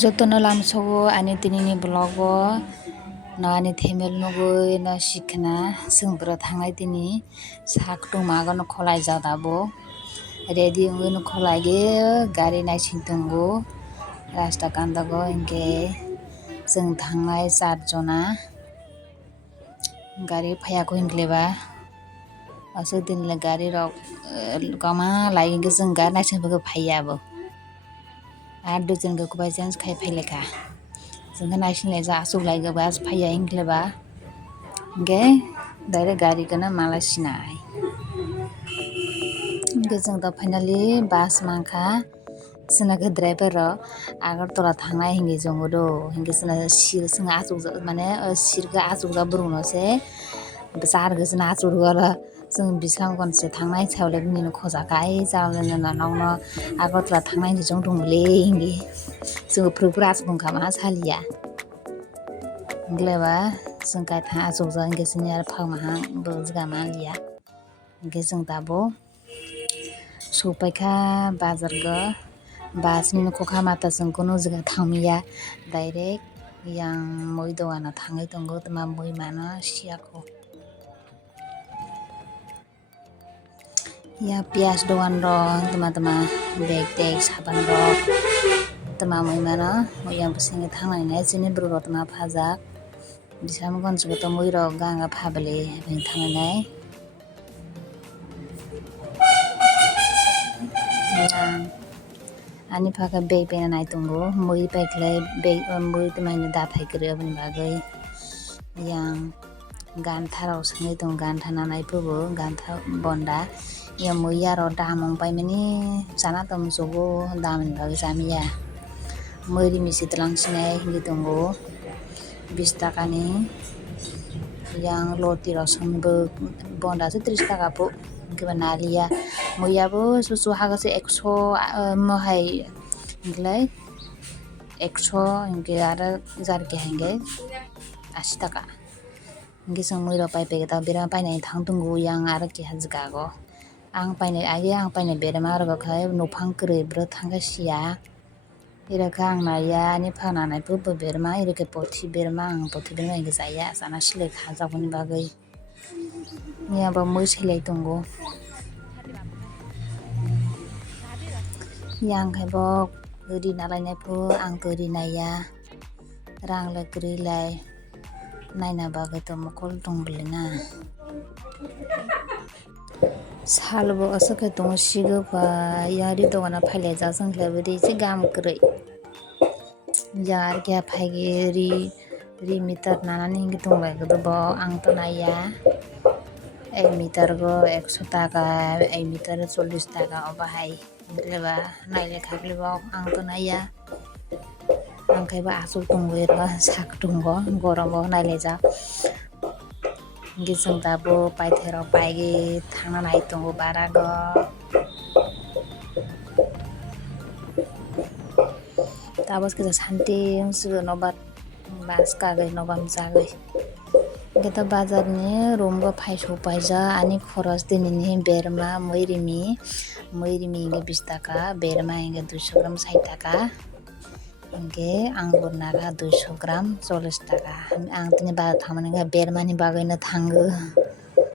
Jotono lamsogo ani tinini vlogo no ani themel nugui no sikhna swngbro thangnai tini sak tungma no kholaijak dabo ready wngui no kholaigi gari naising tongo rasta kandago hinkhe chwng thangnai 4 jona gari phaiyakhoi hinkhleba asuk dinle gari rok kwma lai hinkhe chwng gari naisingfru phaiya abo ar 2 jon khe by chance khai phailekha chwngkhe naisinlaijak achuklaigi phaiya hinkhleba hinkhe direct gari kono mala sinai hinkhe chwng to finally bus mangkha chwngna khe driver rok agartala thangnai hinui chongoro hinkhe chwngno achukjak mane seat khe achukjak borok no se char khe chwngno achukro chwng bisramganj se thangnai saimannai bini no khojaka ai charoleino nokno agartala thangnai hinui chongtongmoli hinkhe chwng Tripura achuktonka ma saliya hinkleba chwng kaitha achukjak hinkhe chwngni phangmahang bwjwga manliya hinkhe chwng tabo sok paikha bazar go bus ni kokha mata chwng kuno jaga thangmiya direct yang moi dogan o thangui tongo toma moi mano siyako ya piyaj dogan rok toma bag tek saban rok toma moi mano yang bwsingui thangnai chini borok rok toma phajak bisramganj to moi rok ganga phabali thangnai ani phaka bag benai tongo moi paiklai bag moi tomaini dathai kwrwi aboni bagui yang gantha rok swngui tongo gantha nanai phobo gantha bonda yang moi aro damung paimani chana tongmuchungo damni bagui chamiya moi rimi sitlang sinai hinui tongo 20 taka ni yang loti rok swngbo bonda 30 taka po hinkhe naliya moi abo chuchu hagase 100 mohai hinklai 100 hinkhe aro jar keha hinkhe 80 taka hinkhe chwng moi rok paipaikheta berama painai thangtongo yang aro keha jwga ang painai berama rok khai nuphang kwrwi bro thangkha siya irakhe ang naiya ani phang nanai pho berama irakhe pothi berama ang pothi berama hinkhe chaya chana silai khajakboni bagui yang bo moi sailai tongo yang khai bo ri nalainai pho ang to ri naiya ranglai kwrwilai naina bagui to mokol tongbolai na sal bo asuk khai tongo sigopa yang ri dogana phailaijak chwngklaibo ri se gam kwrwi yang aro keha phaigi ri meter nanani hinkhe tonglai bo ang to naiya 1 meter go 100 taka 1 meter 40 taka obahai hinkleba nailai khaklebo ang to naiya ang khaibo achuk tongo ero sak tongo gorom o nailaijak hinkhe chwng tabo paithai rok paigi thangna nai tongo barago tabo kisa shanti wngsugo nobar bus kagui nokbar jagui hinkhe to bazar ni room bo paisajak ani khoros dinini berma moi rimi hinkhe 20 taka berma hinkhe 200 gram 60 taka hinkhe angur nara 200 gram 40 taka ang tini bazar thangmani hinkhe bermani bagui no thango।